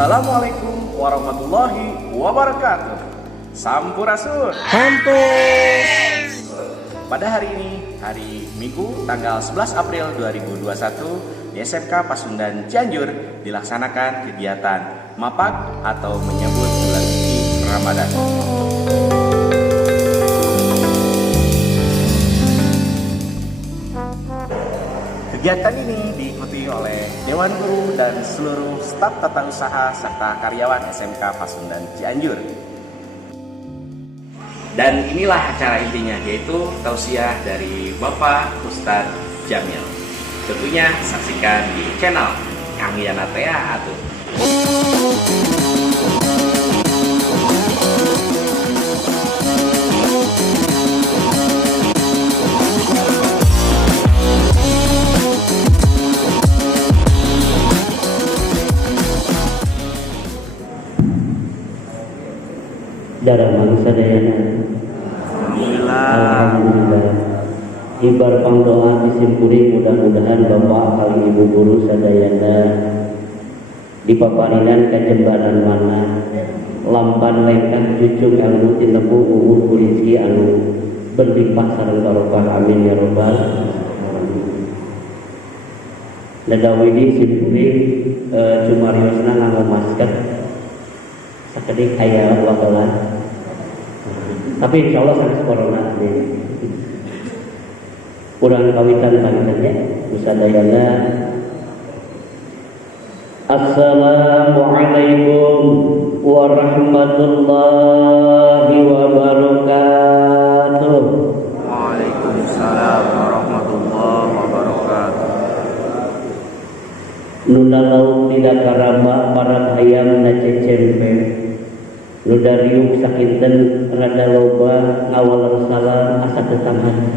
Assalamualaikum warahmatullahi wabarakatuh. Sampurasun. Pada hari ini, hari Minggu tanggal 11 April 2021, di SMK Pasundan Cianjur dilaksanakan kegiatan MAPAK atau menyambut bulan suci Ramadan. Kegiatan ini diikuti oleh Dewan Guru dan seluruh staf tata usaha serta karyawan SMK Pasundan Cianjur. Dan inilah acara intinya, yaitu tausiah dari Bapak Ustadz Jamil. Tentunya saksikan di channel Kang Yana Tea Atuh. Darah mangsa dayana. Alhamdulillah. Ibar pangdoa disimpuri, mudah-mudahan Bapak kali Ibu guru sadayana dipaparinan kajembaran mana lampan lengkap cucung ilmu tinepu uwuh kulinski anu berlimpah sareng barokah, amin ya robbal alamin. Nadawidi simpuri cumariosna nganggo masker sakedik aya wakalan. Tapi insya Allah sanes corona ini. Kurang kawitan panggilannya musadayana. Assalamualaikum warahmatullahi wabarakatuh. Waalaikumsalam warahmatullahi wabarakatuh. Nuna lauk tidak karamba parat ayam na cecempe. Nudariuk sakinten rada loba ngawal salam asa tetangan.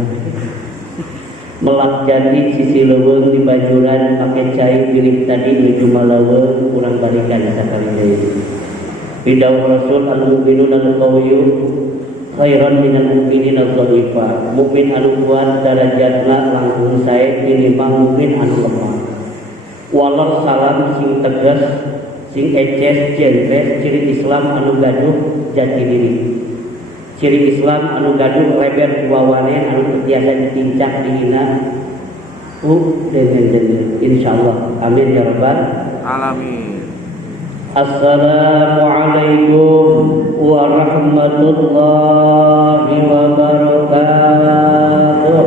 Melak jadi sisi leuweung di bajuran make cai pilih tadi menuju malaweung kurang balikan sakali deui. Bidau Rasul al-mu'minun al-qawiyyu khairan minal mu'minin al-dha'ifa. Mukmin anu kuat darajatna langkung sae tinimbang mukmin anu lemah. Walau salam sing tegas sing eces jentres ciri Islam anu gaduh jati diri. Ciri Islam anu gaduh leber wawane anu biasa ditincak dihina dengan insyaallah, amin ya rabbal Alamin. Assalamualaikum warahmatullahi wabarakatuh.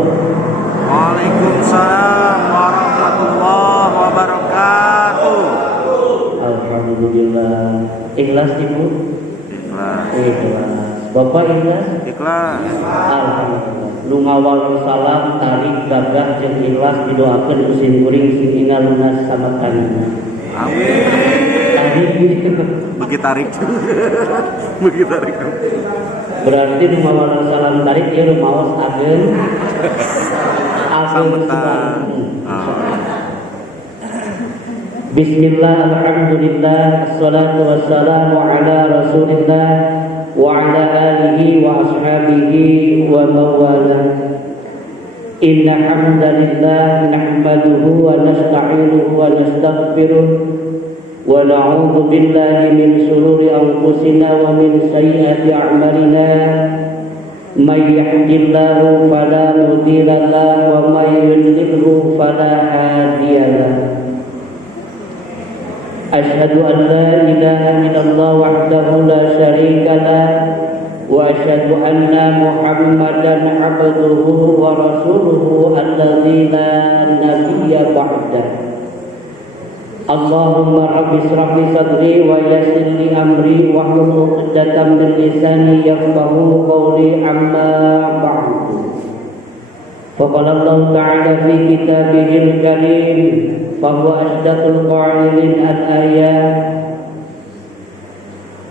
Waalaikumsalam warahmatullahi wabarakatuh. Alhamdulillah. Ikhlas Ibu? Ikhlas. Bapak ikhlas? Ikhlas. Alhamdulillah. Nu ngawal salam tarik gagah jeung ikhlas didoakeun usin kuring sing ina lunas samatana. Amin. Tarik Bagi tarik. Bagi tarik. berarti nu ngawal salam tarik ieu nu maos ageun. Sametan. Bismillah, alhamdulillah, assalatu wassalamu ala rasulillah wa ala alihi wa ashabihi wa mawalah. Inna hamdalillah nahmaduhu wa nasta'inuhu wa nastaghfiruh wa na'udzu billahi min shururi anfusina wa min sayyiati a'malina. May yahdihillahu fala mudilla lahu wa may yudlilhu fala hadiya lahu. Asyhadu an la ilaha illallah wahdahu la syarika lah wa asyhadu anna Muhammadan abduhu wa rasuluhu alladzi la nabiyya ba'dah. Allahumma rabbi ishrah li sadri wa yassir li amri wahlul 'uqdatam min lisani yafqahu qawli, amma ba'du. Faqala Allah ta'ala fi kitabihil karim فهو أصدق القائلين الآيات.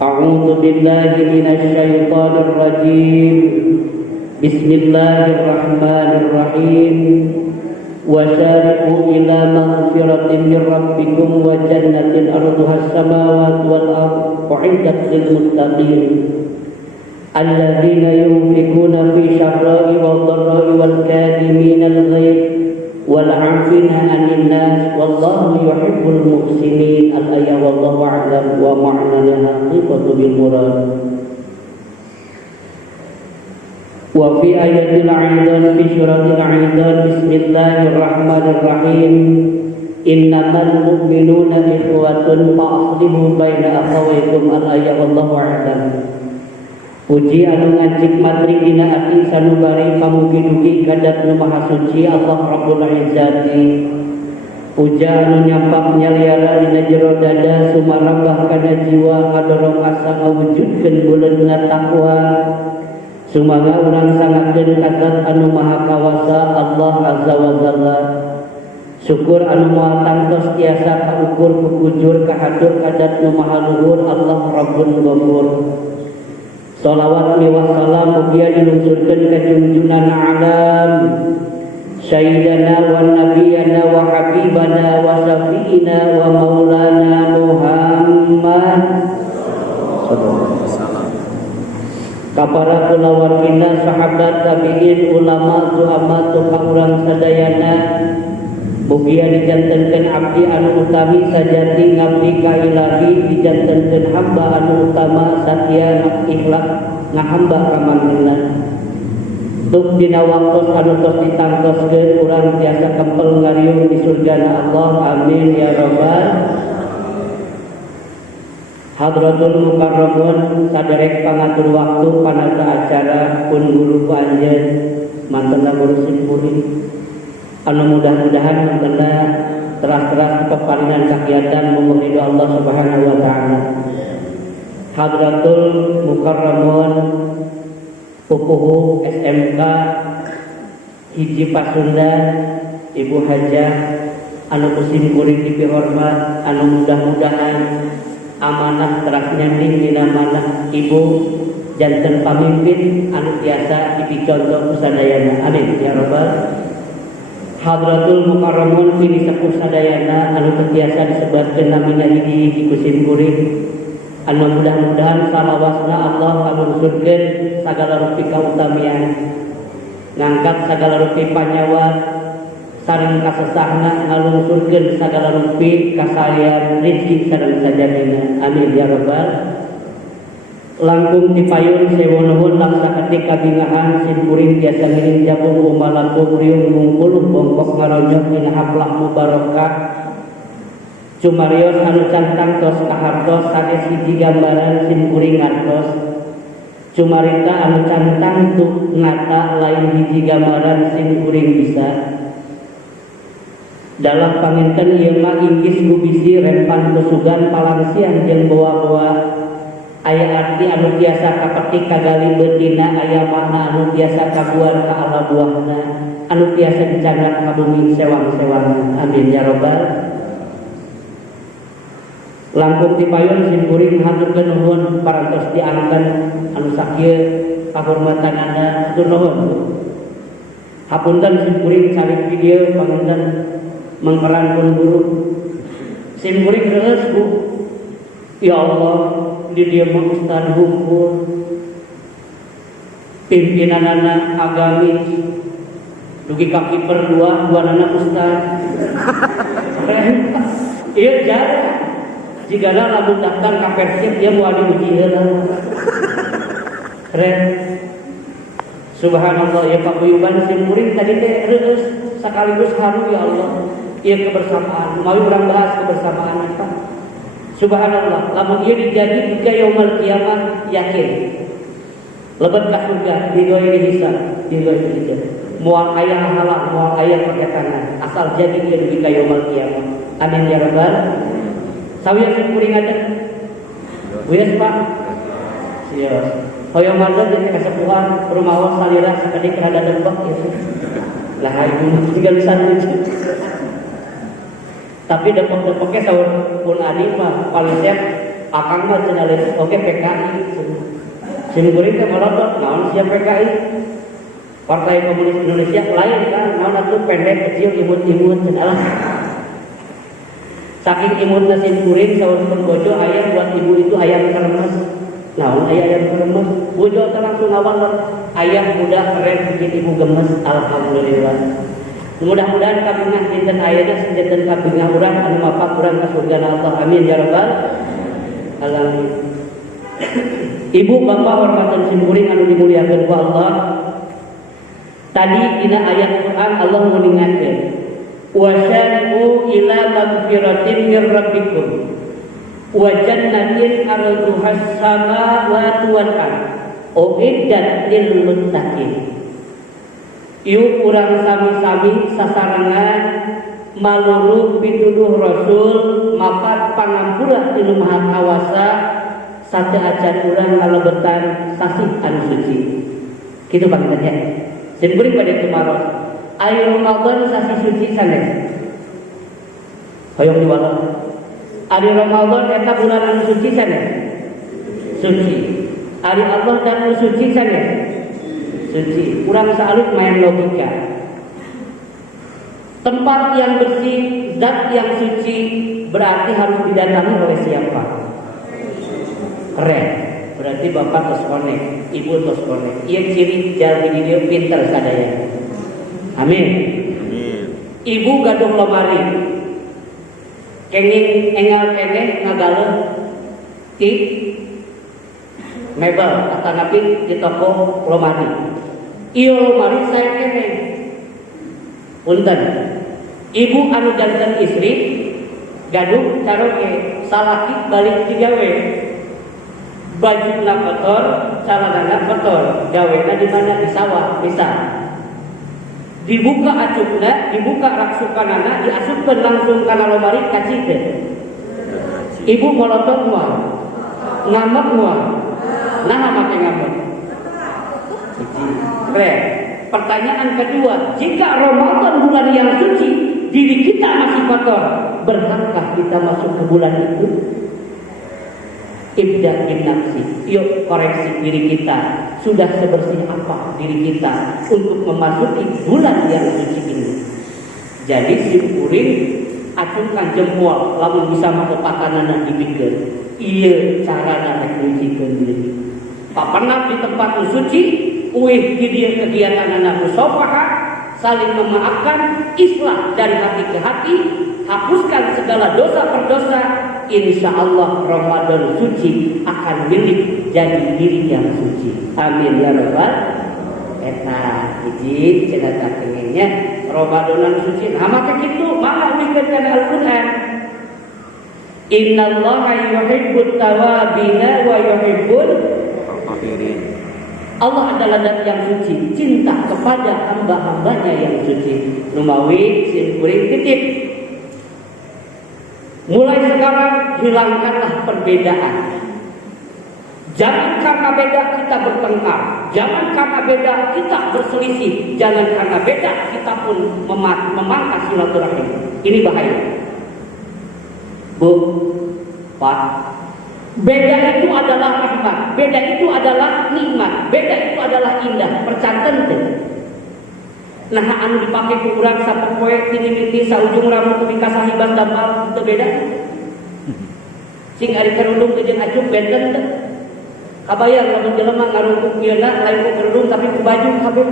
أعوذ بالله من الشيطان الرجيم. بسم الله الرحمن الرحيم. وسارعوا إلى مغفرة من ربكم وجنة أرضها السماوات والأرض أعدت للمتقين الذين ينفقون في السراء والضراء والكاظمين الغيظ wal 'afina 'anil nas wallahu yuhibbul muhsinin. Al-ayah wallahu a'lam wa ma'nana haqiqatu bil murad. Wa fi ayatil 'aidan fi syuratil 'aidan bismillahirrahmanirrahim. Innamal mu'minuna ikhwatun fa'aslihu baina akhawaykum. Al-ayah wallahu a'lam. Puji anu ngajik matri dina ati sanubari pamugi-mugi kadat nu maha suci Allah Rabbul Izzati. Puja anu nyampak nyaliara dina jero dada sumarambah kana jiwa ngadorong asa ngawujudkeun buleunna taqwa. Sumangga urang sangakeun kadat anu maha kawasa Allah Azza wa Jalla. Syukur anu moal tangtos tiasa kaukur kukujur kahatur kadat nu maha luhur Allah Rabbun Ghafur. Salawat miwah salam mugia dilungsurkeun ka junjungan alam sayyidana wa nabiyana wa habibana wa syafi'ina wa maulana Muhammad kapara kulawargina sahabat tabi'in ulama zuhama tukang urang sadayana. Mugia dijantenkeun abdi anu utami sajati ngabdi ka ilahi, dijantenkeun hamba anu utama satya ikhlak ngahamba ka manehna. Tuk dina waktos anu tos ditangtoskeun urang tiasa kempel ngariung di surgana Allah. Amin ya rabbal. Hadratul mukarramun saderek pangatur waktu panata acara pun guru panjen mantenna guru simpuring. Anu mudah-mudahan mangkena teras-teras peparingan kagiatan memuji Allah Subhanahu wa taala. Hadratul mukarramun pupuhu SMK hiji Pasundan Ibu Hajah anu kusim kuring dipihormat, anu mudah-mudahan amanah teras nyanding dina manah Ibu janten pamimpin anu tiasa dipicontoh kusadayana. Amin ya rabbal. Hadratul mukarramun kini sepuh sadayana anu terbiasa disebarkeun namina hiji kusim kuring. Anu mudah-mudahan salawasna Allah ngalungsurkeun sagala rupi kautamian, ngangkat sagala rupi panyawa sareng kasesahna, ngalungsurkeun sagala rupi kasalian rezeki sareng sajadina. Amin ya rabbal. Langkung dipayun sewonohun laksa ketika bingahan simpuring tiasa ngiring jabung umalaku riung mungkul bongkok ngaronyok dina haplah mubarakah cumarios anu cantang tos kahartos sanes hiji gambaran simpuring ngartos cumarita anu cantang tuk ngata lain hiji gambaran simpuring bisa dalam panginten ieu mah inggis kubisi rempan kusugan palansian jeung bawa-bawa. Aya arti anu biasa kapetik kagali betina, aya makna anu biasa kabuar ka ala buahna, anu biasa dicandak ka bumi sewang-sewang. Amin ya rabbal. Langkung dipayun simpuring haturkeun nuhun parantos diangkeun anu sakieu kahormatanana hatur nuhun. Hapunten simpuring cari video pangunten mengkeran pun guru. Simpuring reus Bu. Ya Allah, di dia mah ustad hukum pimpinanana agamis dugi kaki berdua nana ustad iya jara jika ada lagu daftar ka Persib dia mau diuji heula keren. Subhanallah ya paguyuban simpuring tadi teh reus sekaligus haru ya Allah ieu kebersamaan mau urang bahas kebersamaan apa. Subhanallah, lamun ieu dijadi jika yaumul kiamat yakin. Lebet ka surga digoe dihisab, digoe dihisab. Moal aya halal, moal aya perkataan, asal jadi ieu jika yaumul kiamat. Amin ya rabbal. Sawiya simpuring ada. Wies Pak. Siap. Hoyong marga jadi kasepuhan rumaos salira sakadi kada dembek ya. Lah ieu tinggal saneuj. Tapi depok-depoknya sahur pun adi mah paling siap akang mah cenah leus oke PKI. Simkuring teh molodok naon siap PKI. Partai Komunis Indonesia lain kan naon atuh pendek kecil imut-imut cenah lah. Saking imutna simkuring sahur pun bojo aya buat ibu itu ayam kremes. Naon aya ayam kremes? Bojo teh langsung ngawalor ayam muda keren bikin ibu gemes alhamdulillah. Mudah-mudahan kabingah dinten ayeuna sinten kabingah urang anu mapak urang ka surga Allah. Amin ya rabbal alamin. Ibu bapak hormatan simkuring anu dimuliakeun ku Allah. Tadi dina ayat Quran Allah mengingatkan, "Wasari'u ila magfiratin mir rabbikum wa jannatin 'arduhas samawati wal ardh uiddat lil muttaqin." Ieu urang sami-sami sasarengan maluru pituduh Rasul mapat pangampura ti Maha Kawasa sateu acan urang ngalebetan sasih anu suci. Kitu panginten ya. Simkuring pada kemarin. Ayo Ramadan sasih suci sanes. Hoyong diwala. Ari Ramadan eta bulan anu suci sanes. Suci. Ari Allah dan anu suci sanes. Suci. Kurang saalut main logika. Tempat yang bersih, zat yang suci berarti harus didatangi oleh siapa? Keren. Berarti bapak tos konek, ibu tos konek. Iya ciri jalmi dia pintar sadaya. Amin. Ibu gaduh lemari. Kenging engal keneh ngagaleun ti mebel kata napi di toko lemari. Iyo lemari saya keneh. Punten. Ibu anu janten istri gaduh karaoke salaki balik digawe. Bajuna kotor, calanana kotor, gawena di mana di sawah, bisa. Dibuka acukna, dibuka raksukanana, diasupkeun langsung kana lomari ka citeun. Ibu molotot moal, ngamek moal, naha make ngamek. Keren. Pertanyaan kedua, jika Ramadan bulan yang suci, diri kita masih kotor, berhakkah kita masuk ke bulan itu? Ibda bin nafsi, yuk koreksi diri kita. Sudah sebersih apa diri kita untuk memasuki bulan yang suci ini? Jadi simkuring acungkan jempol, lamun bisa masuk pakanana dipikeun. Ieu carana rek nyucikeun diri. Papanap di tempat suci, uih di dieu kegiatanana musafahah, saling memaafkan, islah dari hati ke hati, hapuskan segala dosa perdosa. Insya Allah Ramadan suci akan milik jadi diri yang suci. Amin ya rabbal. Eta hiji cenah pengennya Ramadan suci. Nah maka kitu maka mikeun kana Al-Qur'an. Innallaha yuhibbut tawabina wa yuhibbul mutatahhirin. Allah adalah zat yang suci, cinta kepada hamba-hambanya yang suci. Numawi simkuring titip. Mulai sekarang hilangkanlah perbedaan. Jangan karena beda kita bertengkar. Jangan karena beda kita berselisih. Jangan karena beda kita pun memangkas silaturahim. Ini bahaya. Bu, Pak, beda itu adalah rahmat. Beda itu adalah nikmat. Beda itu adalah indah. Percanten teh. Nah anu dipake ku urang sapopoe tinimiti saujung rambut teu dikasahibas dampal teu beda. Sing ari kerudung teh jeung acuk benten teh. Kabayang lamun jelema ngarungkuk ieuna lain ku kerudung tapi ku baju kabeh.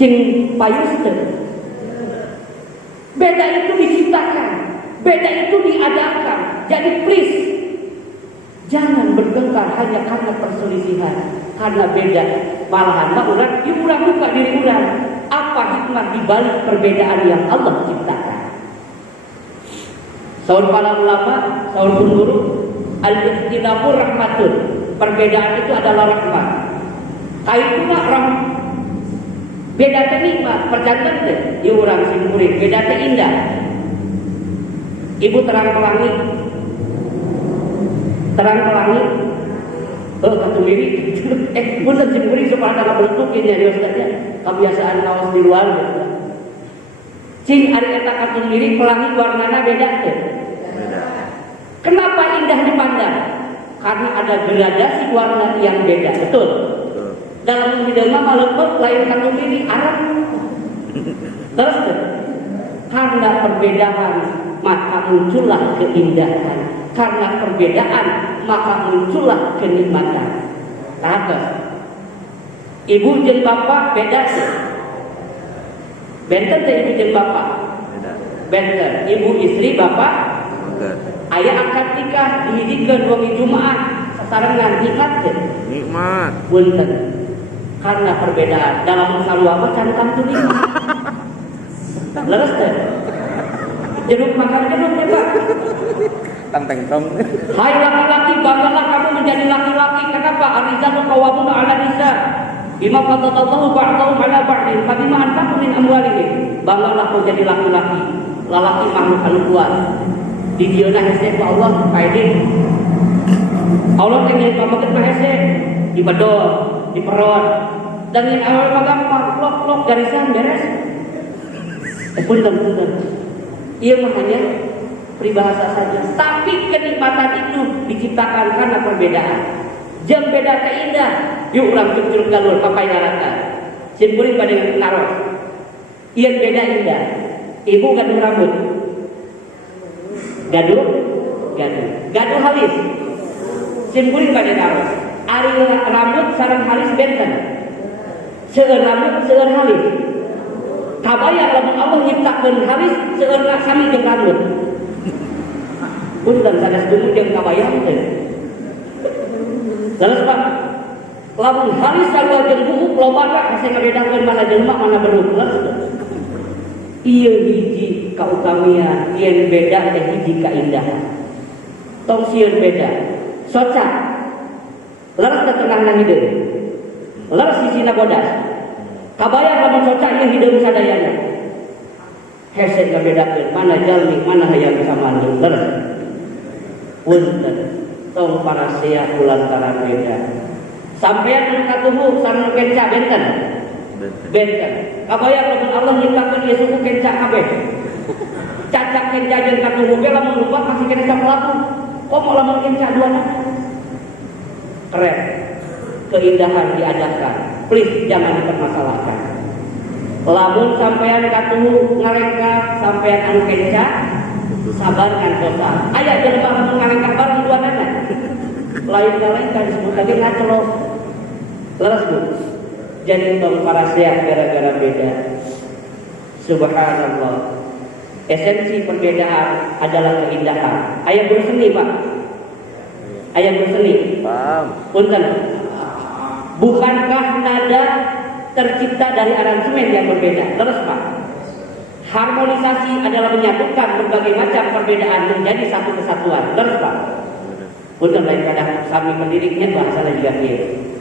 Cing payus teh. Beda itu diciptakan, beda itu diadakan. Jadi please jangan bertengkar hanya karena perselisihan, karena beda. Malahan mah urang ieu urang buka diri urang. Apa hikmah di balik perbedaan yang Allah ciptakan? Saur para ulama, saur pun guru, al-ikhtilafu rahmatun. Perbedaan itu adalah rahmat. Kaituna rahmat. Beda teh nikmat, perjantan teh. Ieu urang simkuring, beda teh indah. Ibu terang pelangi. Terang pelangi. Satu miri, punten simkuring supaya kada bentuk ini ya Ustaznya. Kebiasaan kaos di luar. Cing ari eta kartun miri pelangi warnana beda teh. Beda. Kenapa indah dipandang? Karena ada gradasi warna yang beda, betul? Betul. Dalam video mah leupeut lain kartun miri Arab. Terus karena perbedaan maka muncullah keindahan. Karena perbedaan maka muncullah kenikmatan. Tahap ibu jeung bapak beda sih. Benten teh ibu jeung bapak. Benten ibu istri bapak. Aya akad nikah dihidikeun wangi Jumaah sasarengan nikmat teh. Nikmat. Punten. Karena perbedaan dalam salua mah can tantu nikmat. Leres teh. Jeruk makan jeruk ya Pak. Tang tong. Hai laki-laki, banggalah kamu menjadi laki-laki. Kenapa? Ar-rijalu qawwamun 'ala nisa. Bima faddalallahu ba'dahum 'ala ba'din. Fabima anfaqu min amwalihim. Banggalah kau jadi laki-laki. Lalaki makhluk anu kuat. Di dieuna hese ku Allah kaide. Allah teh ngeun pamakeun mah hese di bedol, di perot. Dan yang awal mah gampang, plok garisan beres. Punten. Ieu mah hanya peribahasa saja. Tapi kenikmatan itu diciptakan karena perbedaan. Jam beda teh indah. Yuk urang curug galur papai naraka. Simkuring bade ngaros. Ieu beda indah. Ibu gaduh rambut. Gaduh halis. Simkuring bade ngaros. Ari rambut sareng halis benten. Seueur rambut seueur halis. Kabaya lamun Allah nyiptakeun halis seueur sami jeung rambut. Punten sanes dulu jeung kabaya teh. Sanes Pak. Lamun halis sarua jeung buuk lobana hese ngabedakeun mana jelema mana berup. Ieu hiji kautamian, ieun beda teh hiji kaindahan. Tong sieun beda. Soca. Leres ke tengahna hideung. Leres hijina bodas. Kabaya lamun soca ieu hideung sadayana. Hese ngabedakeun mana jalmi mana hayang samandu. Leres. Punten. Tong parasea kulantaran beda. Sampeyan anu katuhu sareng kenca benten. Kabaya lamun Allah nyiptakeun ieu suku kenca kabeh. Cacak kenca jeung katuhu ge lamun lupa masih kena sapelaku. Komo lamun kenca duana. Keren. Keindahan diadakan. Please jangan dipermasalahkan. Lamun sampeyan katuhu ngarengka sampeyan anu kenca sabar ngan dosa. Aya jelema anu ngarengka bareng duanana. Lain-lain kan disebut lagi ngacelo. Leres Bu. Jadi tong parasea gara-gara beda. Subhanallah. Esensi perbedaan adalah keindahan. Aya berseni Pak. Aya berseni. Paham. Punten. Bukankah nada tercipta dari aransemen yang berbeda? Terus Pak. Harmonisasi adalah menyatukan berbagai macam perbedaan menjadi satu kesatuan. Terus Pak. Punten lain kadang sami pendiriknya bahasana juga kieu.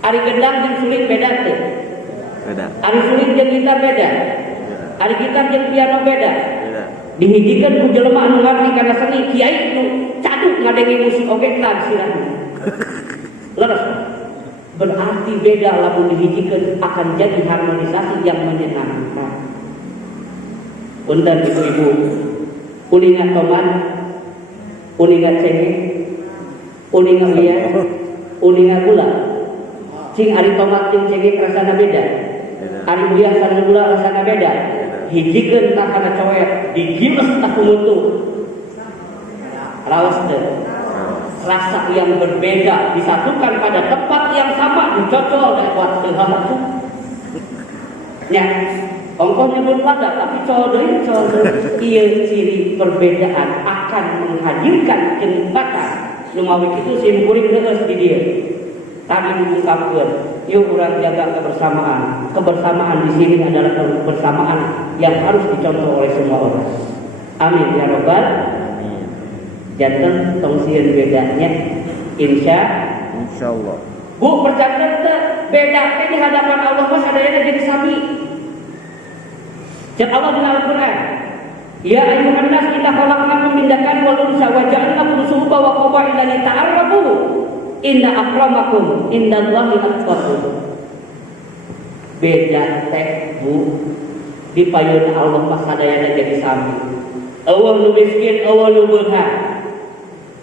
Ari gendang jeung suling beda teh. Beda. Ari suling jeung gitar beda. Ari gitar jeung piano beda. Dihijikeun ku jelema anu ngarti kana seni kiai nu caduk ngadengi musik oge kan sirahna. Leres. Berarti beda lamun dihijikeun akan jadi harmonisasi yang menyenangkan. Punten ibu-ibu, uningan tomat, uningan cengkeh, uningan liar, uningan gula. Cing ari tomat jeung cengkeh rasana beda. Ari uyah sareng gula rasana beda. Hijikeun tah kana coet, digiles tah ku mutu. Raos teh. Rasa yang berbeda disatukan pada tempat yang sama dicocol lewat sehalatu. Nya, ongkoh nyebut lada tapi col deui. Ieu ciri perbedaan akan menghadirkan jembatan. Nu mawi kitu simkuring deus di dieu. Tadi mengungkapkan, yuk orang jaga kebersamaan. Kebersamaan di sini adalah kebersamaan yang harus dicontoh oleh semua orang. Amin ya robbal. Janten tong sieun bedanya, insya Allah. Bu perjanjian beda di hadapan Allah mas adanya jadi sami. Jangan Allah di Al-Quran. Ya ayyuhan nas inna khalaqnakum min dzakarin wal unsa wa ja'alnakum shu'uban wa qabaila lita'arafu. Inna akramakum indallahi atqakum. Beda teh Bu dipayun Allah pas sadayana jadi sami. Allah nu miskin, Allah nu beunghar.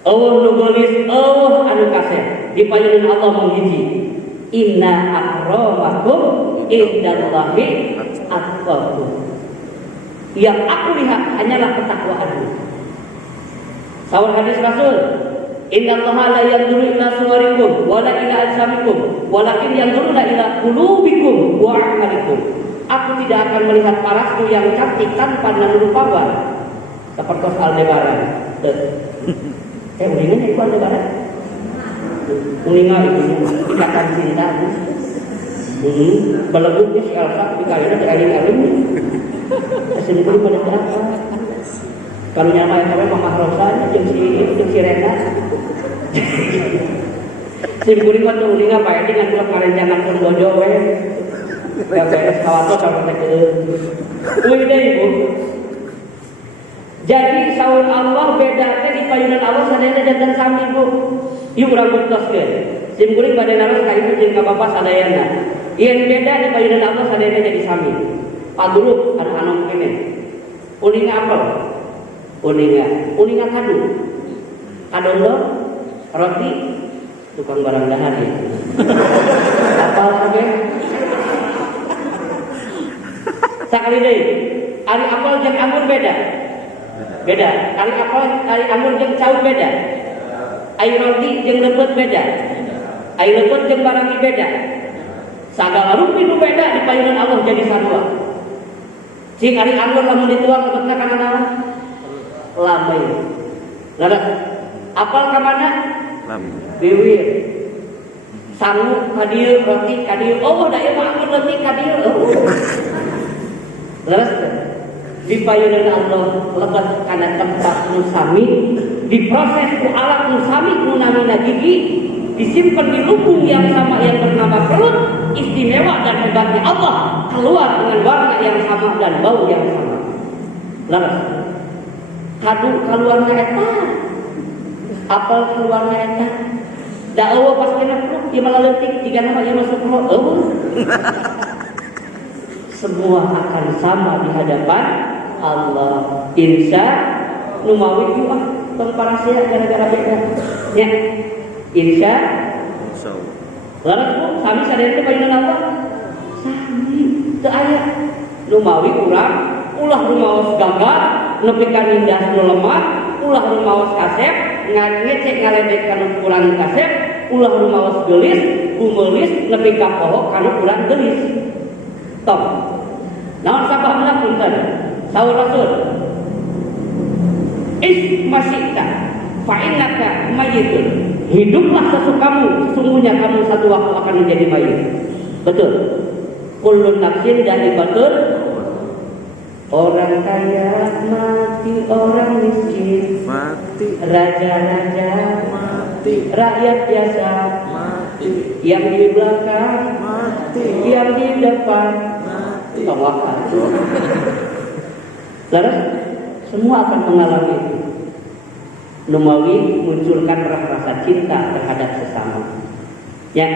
Allah nu geulis, Allah anu kasih. Dipayun Allah menghiji. Inna akramakum indallahi atqakum. Yang aku lihat hanyalah ketakwaan. Sawal hadis Rasul. Innallaha la yanzuru ila suwarikum wala ila ajsamikum walakin yanzuruna ila qulubikum wa a'malikum. Aku tidak akan melihat parasmu yang cantik tanpa nanu rupawan. Seperti Aldebaran. Ulingan itu Aldebaran. Ulingan itu ikatan cinta. Belebuk si Elsa di kayaknya terakhir-akhir. Kesimpulan pada berapa? Kalau nyama yang kami Mama Rosa, jeung si Rena. Simkuring mah tuh ulingan Pak Edi ngan klub ngarencangan pun dojo we. KPS kawato sampai ke. Uih deh Ibu. Jadi saur Allah beda teh di payunan Allah sadayana dan sami Bu. Ieu urang buktioskeun. Simkuring bade naros ka ibu jeung ka bapa sadayana. Ieun beda di payunan Allah sadayana jadi sami. Paduluk anu kene. Ulingan apel. Uningan kadu. Kadondo roti tukang barang dahar ya. Apal saja. Sakali deui. Ari apel jeung anggur beda. Ari anggur jeung caur beda. Ai roti jeung leupeut beda. Ai leupeut jeung barang beda. Sagala rupi nu beda di payunan Allah jadi sarua. Cing ari anggur lamun dituang lebetna kana naon? Lambai. Lalu apal ke mana? Bibir. Sangu kadieu roti kadieu. Oh da ieu mah anggur leutik kadieu. Leres di payunan Allah lebat kana tempat nu sami, diproses ku alat nu sami nu namina gigi, disimpan di lubung yang sama yang bernama perut, istimewa dan hebatnya Allah keluar dengan warna yang sama dan bau yang sama. Leres kadu keluarnya eta, apel keluarnya eta, da eueuh pas kena perut ieu malah leutik jiga nama ieu masuk perut eueuh. Semua akan sama di hadapan Allah. Insya nu mawi ieu ah tong parasia gara-gara beda. Nya. Insya laras Bu, sami sadaya teh payunan apa? Sami teu aya nu mawi urang ulah rumaos gagah nepi ka nindas nu lemah, ulah rumaos kasep, ngecek ngaledek kana kurang kasep, ulah rumaos geulis, gumeulis nepi ka poho kana kurang geulis. Tong. Naon sababna punten? Saur Rasul. Masihta fa innaka mayyitun. Hiduplah sesukamu, sesungguhnya kamu satu waktu akan menjadi mayit. Betul. Kullun nafsin dha'iqatul. Orang kaya mati, orang miskin mati, raja-raja mati, rakyat biasa mati, yang di belakang mati, yang di depan mati. Tawakal. Lalu semua akan mengalami itu. Numawi munculkan rasa cinta terhadap sesama. Ya.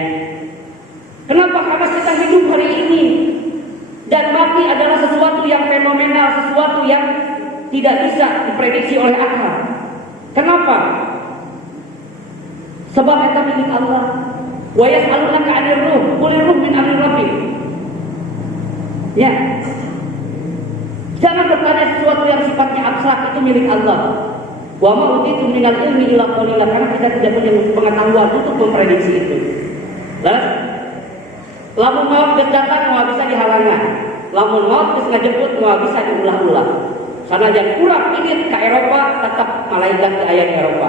Kenapa? Karena kita hidup hari ini dan mati adalah sesuatu yang fenomenal, sesuatu yang tidak bisa diprediksi oleh akal. Kenapa? Sebab itu milik Allah. Wa yas'alunaka 'anil ruh, qul ruh min amri rabbik. Ya. Jangan bertanya sesuatu yang sifatnya abstrak, itu milik Allah. Wa ma utitu minal ilmi illa qalila, karena kita tidak punya pengetahuan untuk memprediksi itu. Lamun maut datang mau bisa dihalangan. Lamun maut geus ngajemput mau bisa diulah-ulah. Sanajan urang ingin ke Eropa tetap malaikat di aya di Eropa.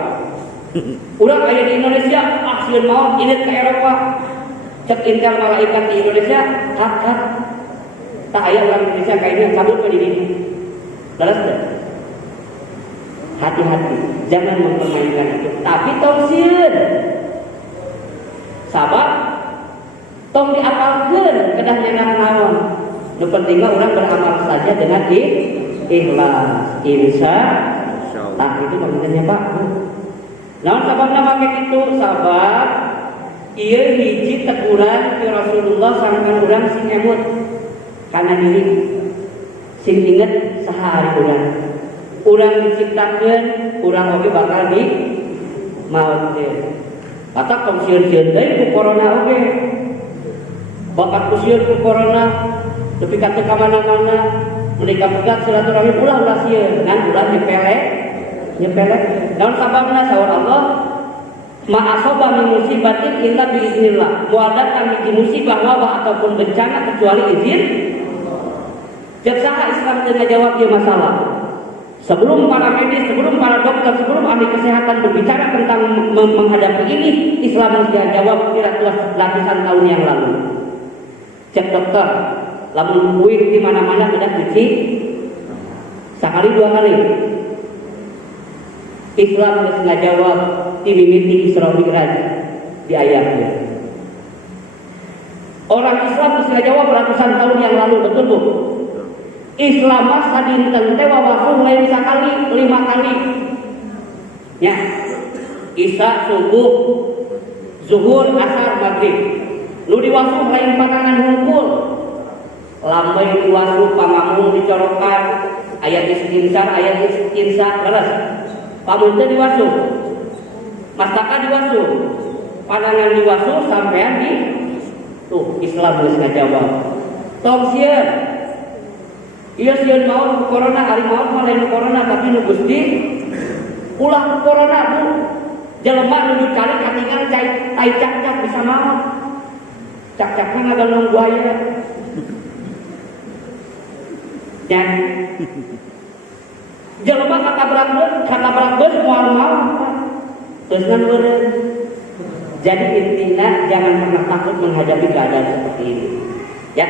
Urang aya di Indonesia aksieun maut ingin ke Eropa. Cek intel malaikat di Indonesia kat. Tak aya urang Indonesia kayaknya cabut ke didinya. Leres teh. Hati-hati, jangan mempermainkan itu. Tapi tong sieun. Sabab tong diapalkeun kedah nyeunah naon. Nu penting mah urang beramal saja dengan ikhlas. Insyaallah itu maksudnya Pak. Naon sababna make kitu? Sabab ieu hiji teguran ti Rasulullah sangkan urang sing emut kana diri. Sing inget saha ari urang. Urang diciptakeun, urang oge bakal di maut teh. Patak tong sieun-sieun deui ku corona oge. Bakat kusieun ku corona, tapi kata ka mana-mana, menika pegat silaturahmi ulah sieun, ngan ulah nyepelek. Naon sababna saur Allah? Ma'asoba min musibatin illa biiznillah. Muadakan hiji musibah wabah ataupun bencana kecuali izin. Jaksaha Islam dengan jawab dia masalah. Sebelum para medis, sebelum para dokter, sebelum ahli kesehatan berbicara tentang menghadapi ini, Islam sudah jawab kira-kira ratusan tahun yang lalu. Cek dokter, lamun buih di mana-mana sudah cuci sekali dua kali. Islam sudah jawab di mimiti Isra Mi'raj di ayatnya. Orang Islam sudah jawab ratusan tahun yang lalu, betul bu? Islam sadinten teh wawasuh lain sakali 5 kali. Ya. Isya, subuh, zuhur, asar, maghrib. Nu diwasuh lain patangan hungkul. Lambai diwasuh pamamung dicorokan, ayat istinsar, leres. Pamun teh diwasuh. Mastaka diwasuh. Panangan diwasuh sampean di tuh Islam geus ngajawab. Tong sieun. Iya sieun maut corona, hari maut mah lain corona tapi nu Gusti ulah corona bu. Jelema nu cari katingal tai cak-cak bisa maut. Cak-cakna ngagandong buaya. Dan jelema katabrak beus moal maut. Terus ngan beureun. Jadi intinya jangan pernah takut menghadapi keadaan seperti ini. Ya.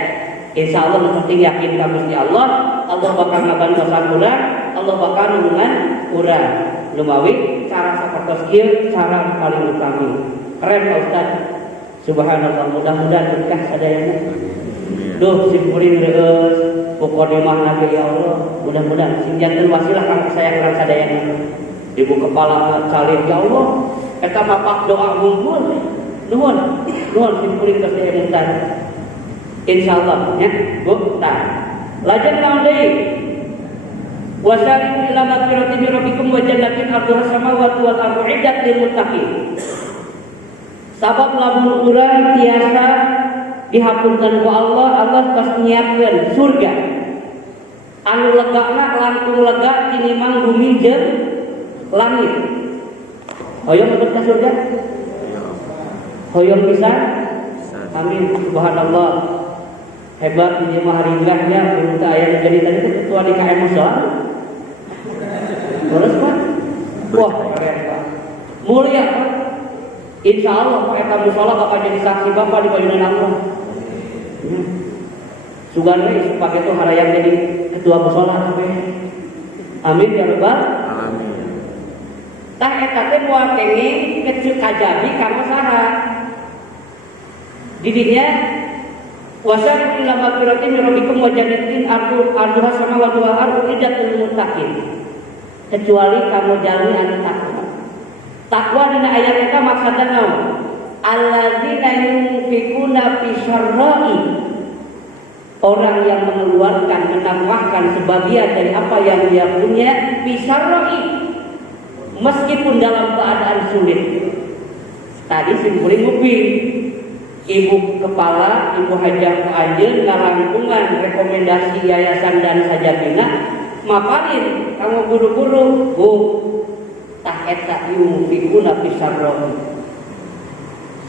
Insya Allah yang penting yakin ka Gusti Allah, Allah bakal ngabantu urang, Allah bakal nulungan urang. Lumawi cara sapertos kieu cara paling utama. Keren Pak Ustaz. Subhanallah, mudah-mudahan berkah sadayana. Duh simpuling reus pokoknya nabi ya Allah, mudah-mudahan sing janten wasilah kang sayangan sadayana. Ibu kepala salih ya Allah, eta bapak doa ngumpul. Nuhun simpuling ka sadayana. Insyaallah ya, Bu. Lajeng naon deui? Wasari'u ila maghfiratin min rabbikum wa jannatin 'arduha samawati wal ardu 'iddat lil muttaqin. Sabab lamun urang tiasa dihapunkeun ku Allah, Allah tos nyiapkeun surga. Anu legana langkung lega tinimbang bumi jeung langit. Hoyong untuk ka surga? Hoyong pisan? Amin. Subhanallah. Hebat ini mah haringgahnya untuk ayat jadi tadi itu ketua di KM Musola. Terus Pak? Wah keren Pak. Mulia Pak. Insya Allah Pak Eta Musola bakal jadi saksi Bapak di payunan Allah. Sugan we supaya itu harayang jadi ketua Musola sampai. Amin ya Rabbal. Amin. Tah eta teh moal kenging kecil kajabi karena saha. Didinya wasari'u ila maghfiratin min rabbikum wa jannatin arduha samawati wal ardu iddat lil muttaqin. Kecuali kamu jalani anu takwa. Takwa dina ayat eta maksudna naon? Alladzina yunfikuna fi syarra'i. Orang yang mengeluarkan, menafkahkan sebagian dari apa yang dia punya fi syarra'i. Meskipun dalam keadaan sulit. Tadi simpuling ngupi. Ibu kepala, ibu hajah anjeun ngarangkungan rekomendasi yayasan dan sajabina, maparin kamu buru-buru, bu, tah eta yunfikuna fi syarra'i.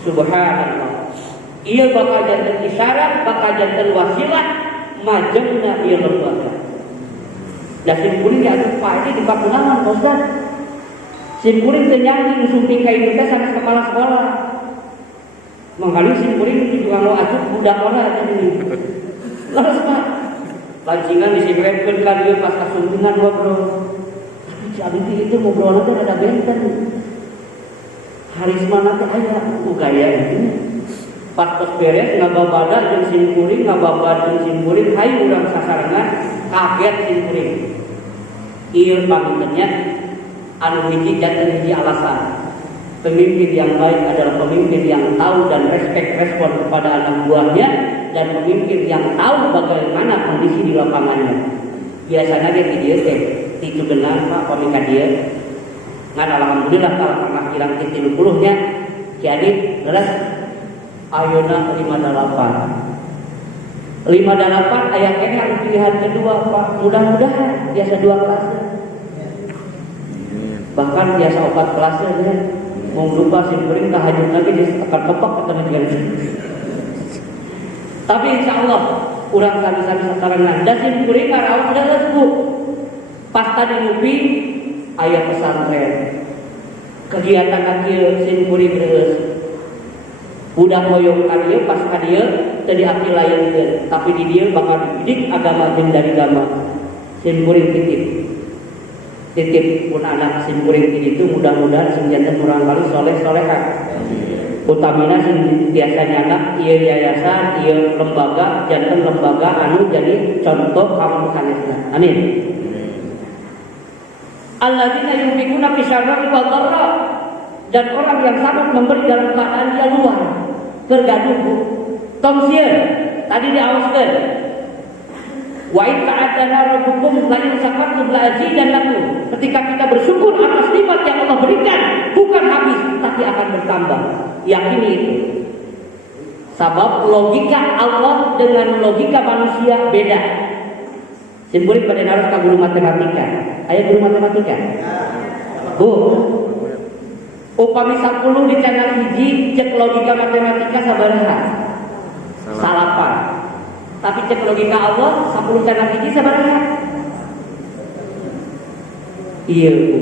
Subhanallah. Ieu bakal janten isyarat, bakal janten wasilah majengna ieu lembaga. Da simpuling atuh Pak ini di pakunaon Ustaz. Simpuling teh nyanyi nusumpi ka ieu teh sanes kepala sekolah. Menghalus simpuling itu juga mau acuh budak orang ini. Lalu Pak, lancingan disibretkan kan dia pas kasuntingan ngobrol. Tapi si itu ngobrol aja ada benten. Hari semana teh aya gaya ini. Pas beres ngababada jeung simpuling, ngababada jeung simpuling, hayu urang sasarengan kaget simpuling. Ieu pamitennya anu hiji janten hiji alasan. Pemimpin yang baik adalah pemimpin yang tahu dan respon kepada anak buahnya dan pemimpin yang tahu bagaimana kondisi di lapangannya. Biasanya dia di dieu teh titu genah Pak pami ka dieu. Ngan alhamdulillah kalau pernah hilang ti 30-nya. Jadi leres ayeuna 58. 58 aya keneh pilihan kedua Pak. Mudah-mudahan biasa 2 kelas. Bahkan biasa 4 kelas ya. mau lupa simkuring tahajud lagi akan kepak ketemu dengan. Tapi insya Allah kurang sami-sami sakarangan. Dan simkuring karaos deus Bu. Pas tadi ngupi aya pesantren. Kegiatan kieu simkuring deus. Budak hoyong ka dieu pas ka dieu teu diakil layeunkeun, tapi di dieu bakal dididik agama jeung dari agama. Simkuring titip pun anak simkuring itu mudah-mudahan senjata kurang kali soleh-solehan. Utamina sing biasanya anak ieu yayasan, ieu lembaga, janten lembaga anu jadi contoh kamu sanesna. Amin. Alladzina yunfiquna fi syarri wad dharra, dan orang yang sangat memberi dalam keadaan dia luar tergaduh. Tong sieun tadi diaoskeun. Wa in ta'adzana rabbukum la in syakartum la azidannakum. Ketika kita bersyukur atas nikmat yang Allah berikan, bukan habis tapi akan bertambah. Yakini itu. Sebab logika Allah dengan logika manusia beda. Simpulik pada naros ka guru matematika. Aya guru matematika? Bu. Upami 10 di channel hiji cek logika matematika sabaraha? Salapan. Tapi cek logika Allah 10 channel hiji sabaraha? Iya Bu.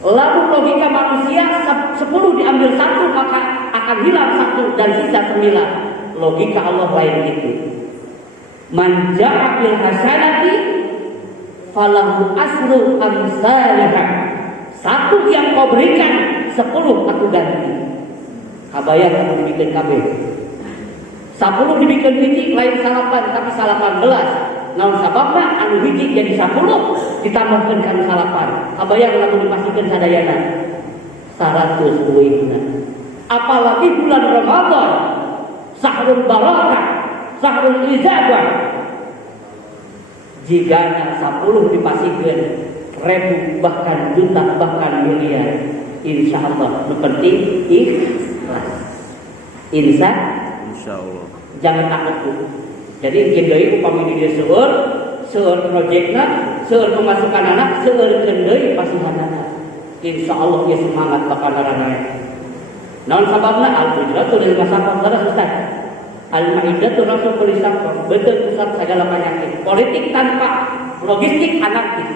Lalu logika manusia 10 diambil 1 maka akan hilang 1 dan sisa 9. Logika Allah lain itu. Man ja'a bil hasanati falahu asru amsalihha. Satu yang kau berikan 10 aku ganti. Kabayang kamu dibikin kabeh. 10 dibikin hiji lain salapan tapi 18. Naon sababna anu hiji jadi 10 ditambahkeun kana salapan. Kabayang lamun dipasikeun sadayana 100 ueuna. Apalagi bulan Ramadan, sahrul barakah, sahrul ijabah. Jika 10 dipasikeun 1000 bahkan juta bahkan miliar, insya Allah nu penting ikhlas. Insya Allah. Jangan takut Bu. Jadi deui upami di dieu seueur projekna, seueur pemasukan anak, seueurkeun deui pasihanana. Insya Allah dia semangat bakal narangae. Naon sababna? Al-Hijratu lil masaqah terus Ustaz. Al-Maidatu Rasul Kulisakon. Betul pusat segala penyakit. Politik tanpa logistik anarkis.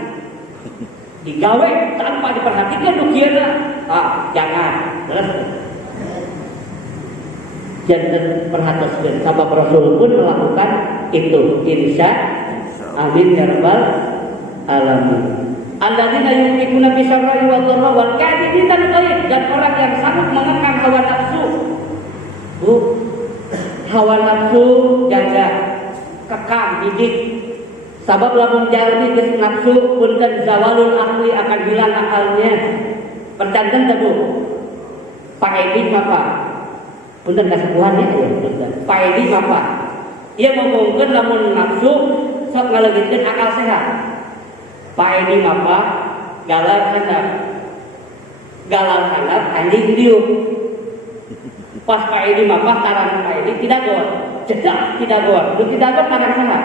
Digawe tanpa diperhatikan dukieuna. Jangan. Terus jangan perhatikan. Sabab Rasul pun melakukan itu. Insya amin ya rabbal alamin. Alladzina yunfiquna fi syarri wad dharra wal kadhibina al-ghaib, dan orang yang sanggup mengekang hawa nafsu. Bu, hawa nafsu jaga kekang didik. Sabab lamun jalmi geus nafsu punten zawalul akli akan hilang akalnya. Percanten teh Bu. Pak Edi apa? Punten kasepuhan ya, punten. Pak Edi apa? Ia ngomongkeun lamun nafsu sok ngaleungkeun akal sehat. Pak Edi apa? Galar handap anjing diuk. Pas Pak Edi apa? Tarang Pak Edi tidak gol. Jedak tidak gol. Lu tidak gol tarang sehat.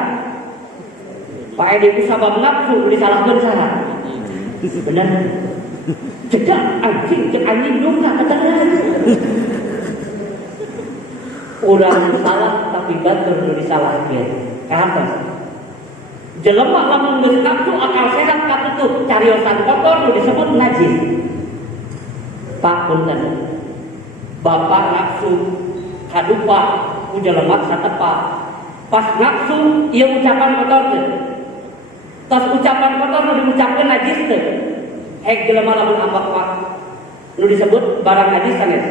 Pak Edi itu sabab nafsu disalahkeun saha? Benar. Jedak anjing cek anjing dungna keteran. Urang salah tapi batur nu disalahkeun. Kapan? Jelema lamun geus nafsu akal sehat katutup cariosan kotor nu disebut najis. Pak punten. Bapak nafsu kadupa ku jelema satepa. Pas nafsu ieu ucapan kotor teh. Tas ucapan kotor nu diucapkeun najis teh. Hek jelema lamun ambak pak nu disebut barang najis sanes.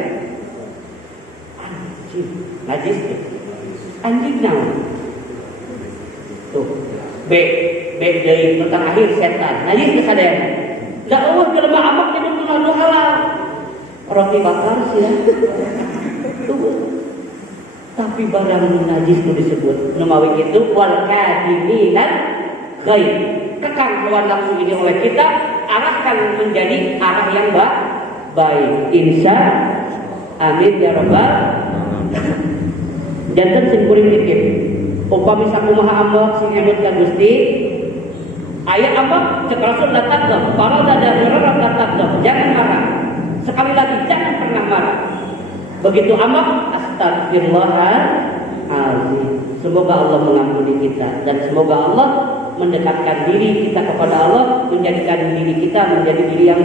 Anjing, najis teh. Anjing naon? Tuh. B deui tentang akhir setan. Najis ke sadayana. Da eueuh jelema ambak teh nu halal. Roti bakar sih ya. Tapi barang najis itu disebut namawi itu wal kadiminan ghaib. Kekang hawa nafsu ini oleh kita arahkan menjadi arah yang baik. Insya amin ya rabbal. Janten simpuring dikit. Upami sakumaha ambak sing emut ka Gusti. Aya ambak cek Rasul datang ke para dada murah datang ke jangan marah. Sekali lagi, jangan pernah marah. Begitu amat, astagfirullahaladzim. Semoga Allah mengampuni kita dan semoga Allah mendekatkan diri kita kepada Allah, menjadikan diri kita menjadi diri yang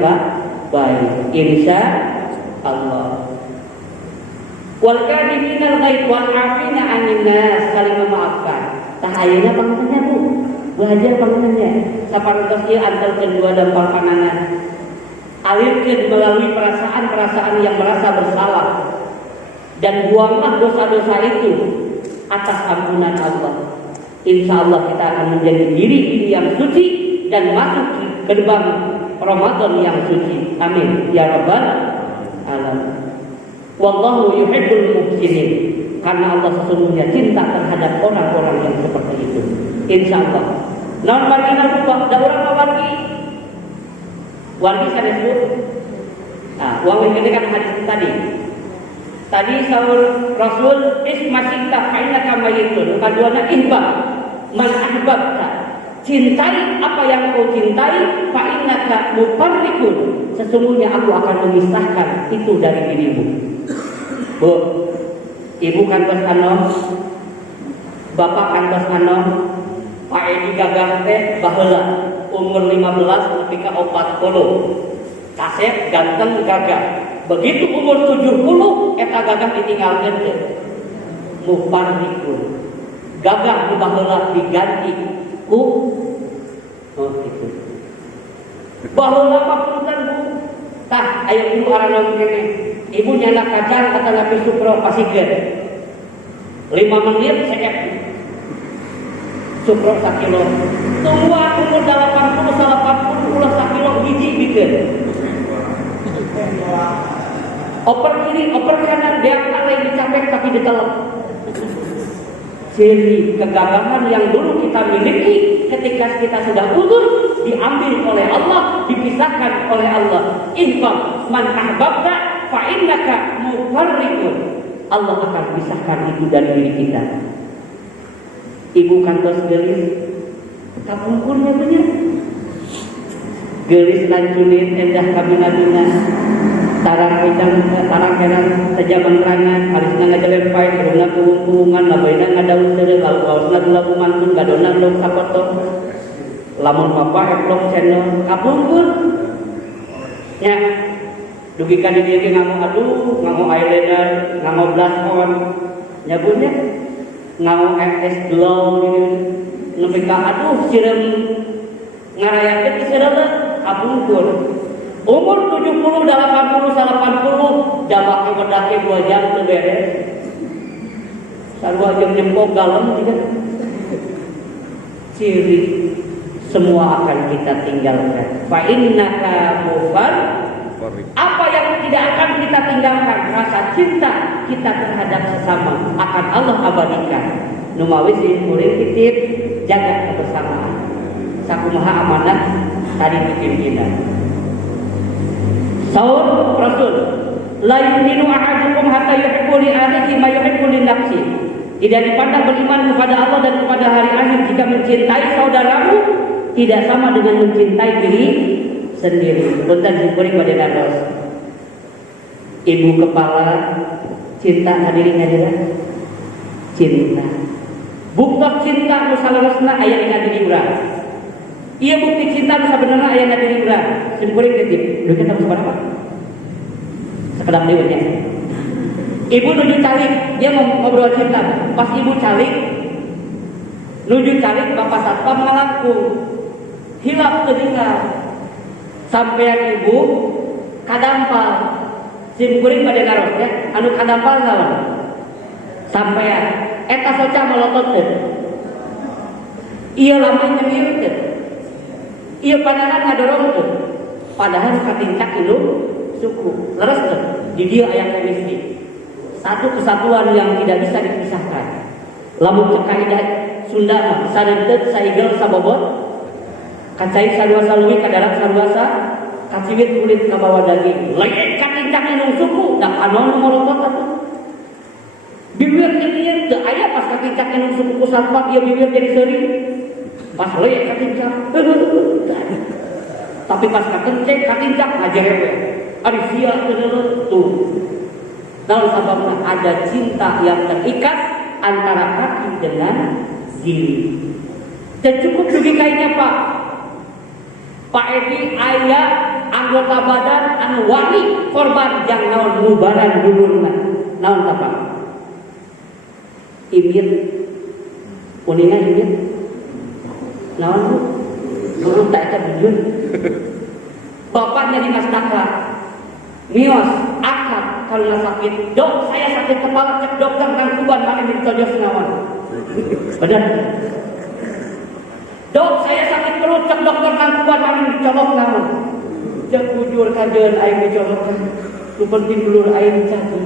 baik. Insya Allah. Wal kadhiminal ghaib wal 'afina 'anil nas, saling memaafkan. Tah ayeuna pangannya Bu. Belajar pangannya. Saparantos ieu antar kedua dampal panangan. Alirkeun melalui perasaan-perasaan yang merasa bersalah dan buanglah dosa-dosa itu atas ampunan Allah. Insya Allah kita akan menjadi diri yang suci dan masuk ke gerbang Ramadan yang suci. Amin ya rabbal alamin. Wallahu yuhibbul muhsinin. Karena Allah sesungguhnya cinta terhadap orang-orang yang seperti itu. Insya Allah. Naon marina buka da urang wargi. Wargi sanes Bu. Nah, uang ini kan hadis tadi. Tadi sahur Rasul ismasikta fainaka mayitun. Kaduana ihbab man ahbabta. Cintai apa yang kau cintai, fainaka mufarriqun. Sesungguhnya aku akan memisahkan itu dari dirimu. Bu, ibu kantos anom, bapak kantos anom, Pak Edi gagah teh baheula umur 15 nepi ka 40. Kasep ganteng gagah. Begitu umur 70 eta gagah ditinggalkeun teh. Mufarriqun. Gagah nu baheula diganti ku itu. Baheula papunten Bu. Tah aya ibu arana kene. Ibu nyana kacang kata Nabi Supro pasikeun. 5 menit seek. Supro 1 kilo. Tungguan umur 80 ulah 1 kilo hiji bikeun. Oper kiri, oper kanan, dia lain dicapek tapi ditelep. Ciri kegagahan yang dulu kita miliki ketika kita sudah uzur diambil oleh Allah, dipisahkan oleh Allah. Ihfaz man ahbabta fa innaka mufarriqun. Allah akan pisahkan itu dari diri kita. Ibu kantos geulis kapungkurnya bener. Geulis lancunin endah kabina-bina. Tarang kenan sejaman terangan, alisna ngajelem pae, irungna kuung-kuungan, labeuna ngadaun teureun, lauk-lausna gula mantun, gadona leuh sapoto. Lamun papa eplok channel kapungkur. Nya, dugi ka di dieu ge nganggo eyeliner, nganggo blush on. Nya bunnya nganggo MS glow gitu. Nepi ka aduh sireum ngarayakeun iseureun kapungkur. Umur 70, 80, 80 jabake wedake 2 jam teu beres. Sarua jeung nyempok galon juga. Ciri semua akan kita tinggalkan. Fa innaka mufar. Apa yang tidak akan kita tinggalkan, rasa cinta kita terhadap sesama akan Allah abadikan. Numawi sih murid titip jaga kebersamaan. Sakumaha amanah tadi dipimpinan. Saur Rasul, la yu'minu ahadukum hatta yuhibbu li akhihi ma yuhibbu li nafsi. Tidak dipandang beriman kepada Allah dan kepada hari akhir jika mencintai saudaramu tidak sama dengan mencintai diri sendiri. Punten diberi pada dados. Ibu kepala cinta hadirin hadirat. Cinta. Bukti cinta nu salerosna aya dina diri urang. Iya bukti cinta sebenarnya ayah nabi Ibrahim. Simpuling titip. Dulu kita sebenarnya sekedap dewa. Ibu nuju calik, dia ngobrol cinta. Pas ibu calik, nuju calik bapak satpam ngalangkung, hilap tertinggal. Sampean ibu kadampal. Simpuling pada naros ya. Anu kadampal naon? Sampean. Eta soca melotot teh. Iya lama nyemir teh. Iya pandangan ngadorong tuh. Padahal katincak itu suku. Leres tuh. Di dia ayat kemistri. Satu kesatuan yang tidak bisa dipisahkan. Lamun kaidah Sunda sareunteut saigel sabobot. Kacai sarua saluwi kadarat sarua sa kaciwit kulit ka bawah daging. Lain katincak nu suku da anon molokot atuh. Bibir ini teu aya pas katincak nu suku ku satwa ieu bibir jadi seuring. Pas leuy katincak. Tapi pas kakencek katincak ngajerewe. Ari sia tuh. Namun sababna ada cinta yang terikat antara kaki dengan diri. Dan cukup dugi kayaknya Pak. Pak Edi aya anggota badan anu wani korban yang naon mubaran dulurna. Naon apa? Imit. Uningan imit. Naon Bu? Dulu tak ada bujur. Bapaknya di Mas Daka. Mios, akad kalau sakit. Dok, saya sakit kepala, cek dokter Tangkuban mana ditojos naon. Benar. Dok, saya sakit perut, cek dokter Tangkuban mana dicolok naon. Cek bujur kajeun aing dicolokkan. Nu penting dulur aing cakeun.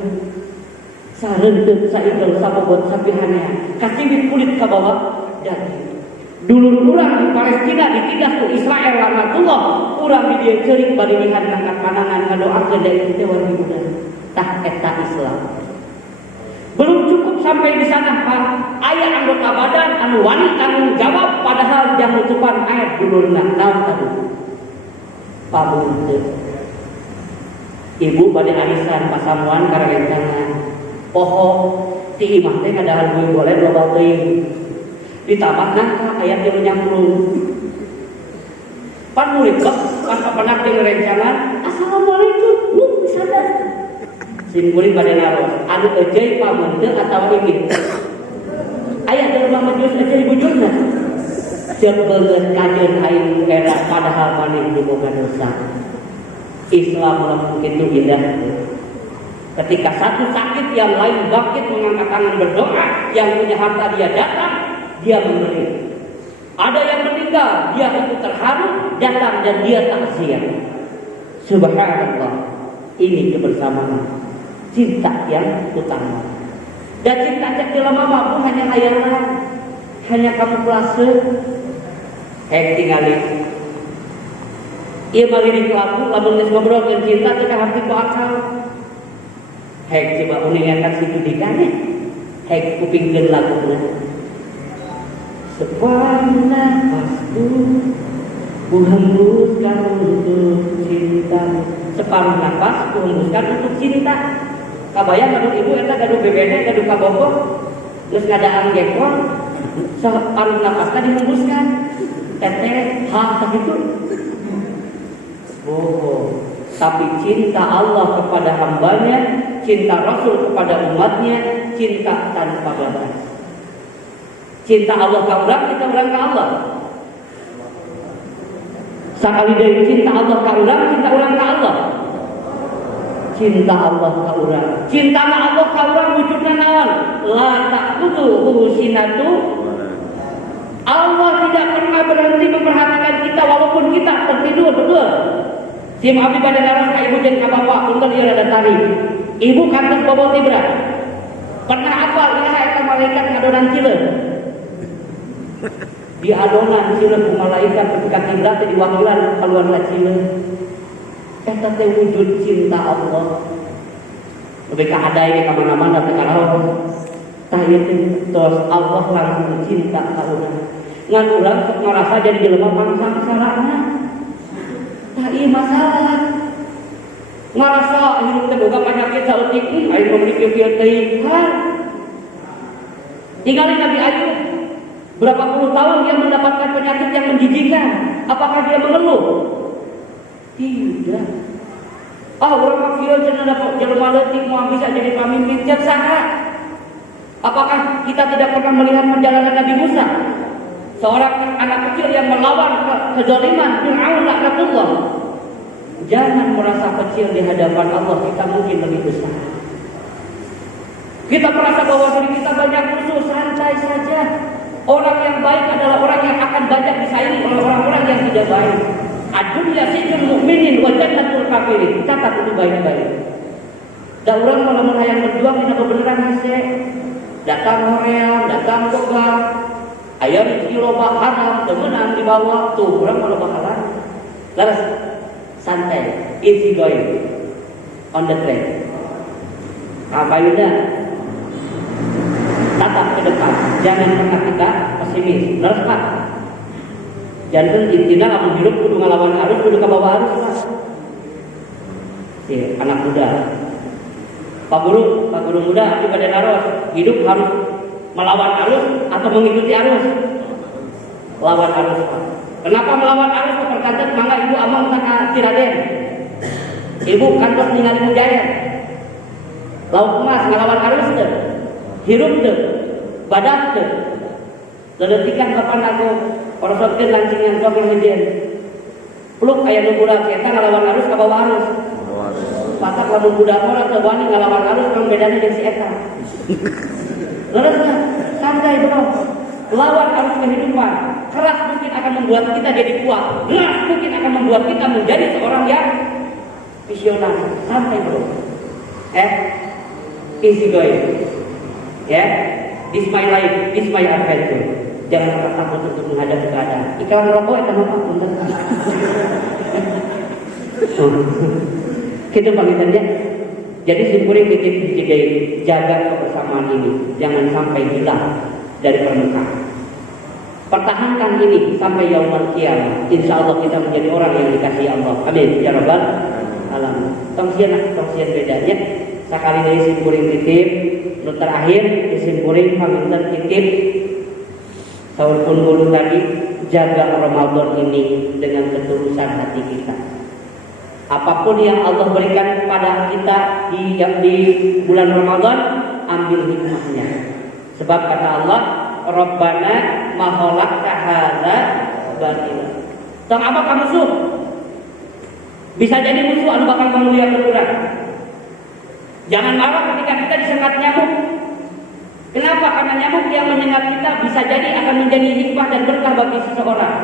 Sareunteun saigel sabobot sapihanea. Kasibit kulit ka bawah daging. Dulur urang di Palestina ditindas ku Israel laknatullah, urang di dieu ceurik bari lihat angkat panangan ngadoakeun da ieu teh wargi budak. Tah eta Islam. Belum cukup sampai di sana Pak. Aya anggota badan anu wani tanggung jawab padahal jang nutupan air dulurna. Naon tadi? Pabunteun. Ibu bade arisan pasamuan karencangan. Poho ti imah teh kadahal boleh loba teuing. Ditambah nangka ayat yang nyamplung. Pan murid pas papanak jeung rencangan, assalamualaikum. Sadar. Sin murid bade naros, anu ejey pamun teu atawa ingin. Aya teu mah majus ejey bujurna. Ceuk beungeut kajeun aing era padahal maneh boga dosa. Islam lamun kitu indah. Ketika satu sakit yang lain bangkit mengangkat tangan berdoa, yang punya harta dia datang, dia memberi. Ada yang meninggal, dia itu terharu, datang dan dia takziah. Subhanallah, ini kebersamaan, cinta yang utama. Dan cinta cek jelema mah hanya hayalan, hanya kamuflase. Tingali. Ieu mah lirik lagu, lamun geus ngobrolkeun cinta teh hati ku akal. Coba uningan si judikane. Kupingkeun laguna. Separuh nafasku ku hembuskan untuk cinta. Separuh nafas ku hembuskan untuk cinta. Kabayang gaduh ibu eta gaduh bebede gaduh kabogok geus ngadaan gekon. Separuh nafasna dihembuskan. Teteh sakitu. Oh, tapi cinta Allah kepada hambanya, cinta Rasul kepada umatnya, cinta tanpa batas. Cinta Allah ka urang, cinta urang ka Allah. Sakali deui cinta Allah ka urang, cinta urang ka Allah. Cinta Allah ka urang. Cintana Allah ka urang wujudna naon? La ta'khudhuhu sinatu. Allah tidak pernah berhenti memperhatikan kita walaupun kita tertidur, betul. Si abdi bade naros ka ibu jeung ka bapa, punten ieu rada tari. Ibu kantos bobot tibra. Pernah apa ilaha eta malaikat ngadonan cileun? Di adonan cileun ku malaikat ketika kiblat teh diwakilan kaluar cileun. Eta teh wujud cinta Allah. Lebih ka hadai ka mana-mana teh karaos. Tah ieu teh tos Allah langsung cinta ka urang. Ngan urang sok ngarasa jadi jelema pangsangsarana. Tah ieu masalah. Ngarasa hidup teh boga penyakit saeutik aya nu kieu-kieu teuing. Tinggal Nabi Ayub. Berapa puluh tahun dia mendapatkan penyakit yang menjijikkan. Apakah dia mengeluh? Tidak. Orang kafir cenah dapat jelema leutik moal bisa jadi pamimpin cek saha? Apakah kita tidak pernah melihat perjalanan Nabi Musa? Seorang anak kecil yang melawan kezaliman Fir'aun laknatullah. Jangan merasa kecil di hadapan Allah, kita mungkin lebih besar. Kita merasa bahwa diri kita banyak musuh, santai saja. Orang yang baik adalah orang yang akan banyak disayangi oleh orang-orang yang tidak baik. Ad-dunya sijnul mu'minin wa jannatul kafirin. Catat itu baik-baik. Da urang lamun hayang berjuang dina kebenaran hese. Datang hoream, datang boga. Aya rezeki loba haram teu meunang dibawa tuh urang mah loba halal. Laras santai, easy going on the track. Apa yuda? Tatap ke depan, jangan pernah kita pesimis. Laras Pak. Janten intina lamun hidup kudu ngalawan arus, kudu ka bawah arus Pak. Ya, anak muda. Pak guru muda di badan arus, hidup harus melawan arus atau mengikuti arus? Lawan arus. Kenapa melawan arus? Perkantan mangga ibu amang tak Ciraden. Ibu kantor ningali Mujaya. Laut emas ngelawan arus deh. Hirup deh. Badak deh. Leletikan kapan aku orosotkeun lancing yang sok ngejen. Peluk aya nu budak eta ngalawan arus ka bawah arus. Patak lamun budak mah teu wani ngalawan arus kang bedana jeung si eta. Leresna, santai bro. Lawan arus kehidupan. Keras mungkin akan membuat kita jadi kuat. Keras mungkin akan membuat kita menjadi seorang yang visioner. Santai bro. Easy going. Ya, this my life, this my adventure. Jangan pernah takut untuk menghadapi keadaan. Iklan rokok itu apa? Punten. Kita pamitannya. Jadi simpuling kita jaga kebersamaan ini, jangan sampai hilang dari permukaan. Pertahankan ini sampai yaumul qiyamah. Insya Allah kita menjadi orang yang dikasihi Allah. Amin ya rabbal alamin. Tongsian bedanya. Sekali dari simpuling titip, nu terakhir simpuling pamintan titip. Saurpun guru tadi, jaga Ramadan ini dengan ketulusan hati kita. Apapun yang Allah berikan kepada kita di bulan Ramadan, ambil hikmahnya. Sebab kata Allah, Rabbana ma khalaqta hadza batila. Tong apa kamu musuh? Bisa jadi musuh anu bakal memuliakan urang. Jangan marah ketika kita disengat nyamuk. Kenapa? Karena nyamuk yang menyengat kita bisa jadi akan menjadi hikmah dan berkah bagi seseorang.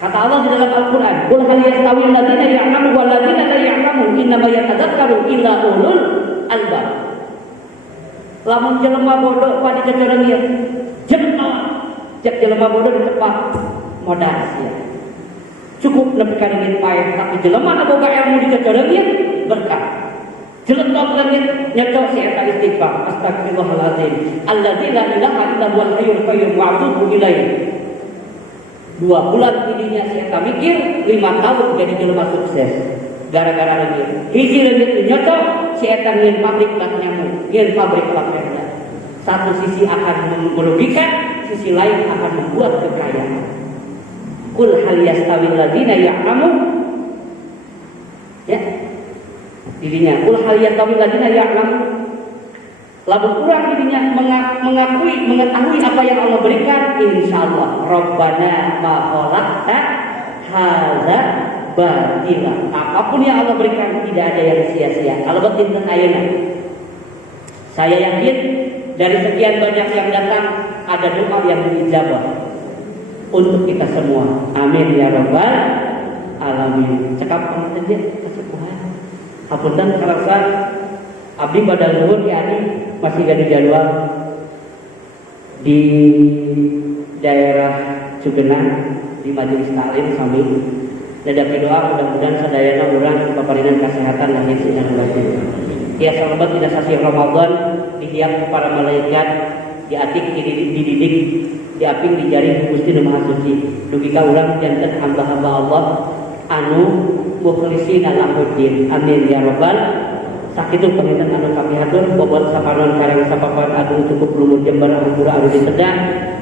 Kata Allah di dalam Al-Quran, "Qul hal yastawi alladziina ya'lamu wal ladziina la ya'lamun innama yatadzakkaru illa ulul albab." Lamun jelema bodoh pada jajaran ieu, cek jelema bodoh di tempat modas ya. Cukup nepi ka leungit paeh, tapi jelema anu boga ilmu di jajaran ieu berkah. Jelentong langit nyecok si eta istighfar astagfirullahaladzim alladzi la ilaha illa huwal hayyul qayyum wa atubu ilaihi. 2 bulan tidinya si eta mikir 5 tahun jadi jelema sukses gara-gara leungit. Hiji leungit nyecok si eta ngieun pabrik bat nyamuk, ngieun pabrik bakteri. Satu sisi akan merugikan, sisi lain akan membuat kekayaan. Qul hal yastawil ladzina ya'lamu ya dirinya kul hal yastawil ladzina ya'lamu lamun kurang dirinya mengetahui apa yang Allah berikan, insyaallah Rabbana ma khalaqta hadza batila. Apapun yang Allah berikan tidak ada yang sia-sia. Kalau betin ayeuna saya yakin dari sekian banyak yang datang ada doa yang diijabah untuk kita semua. Amin ya rabbal alamin. Cekap panten dia kesepuhan. Hapunten karasa abdi pada luhur ki ani masih gadi jadwal di daerah Cugenang di majelis taklim sami. Nadapi doa mudah-mudahan sadayana urang paparinan kesehatan lahir dan batin. Ya sahabat tidak sasi Ramadan dihiap para malaikat diatik dididik diaping dijari Gusti Nu Maha Suci. Dugi ka urang janten hamba-hamba Allah anu mukhlishina lahuddin. Amin ya rabbal. Sakitu panginten anu kami atur bobot saparon karang sapapan agung cukup lumut Jember hampura anu disedang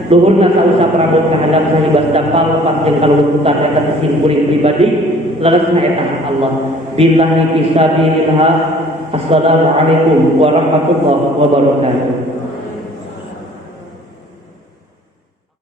luhurna sausa prabot kahadap sahibas dampal pat jeung kalung putar eta kesimpuling pribadi leresna eta Allah. Billahi fisabilillah. Assalamualaikum warahmatullahi wabarakatuh.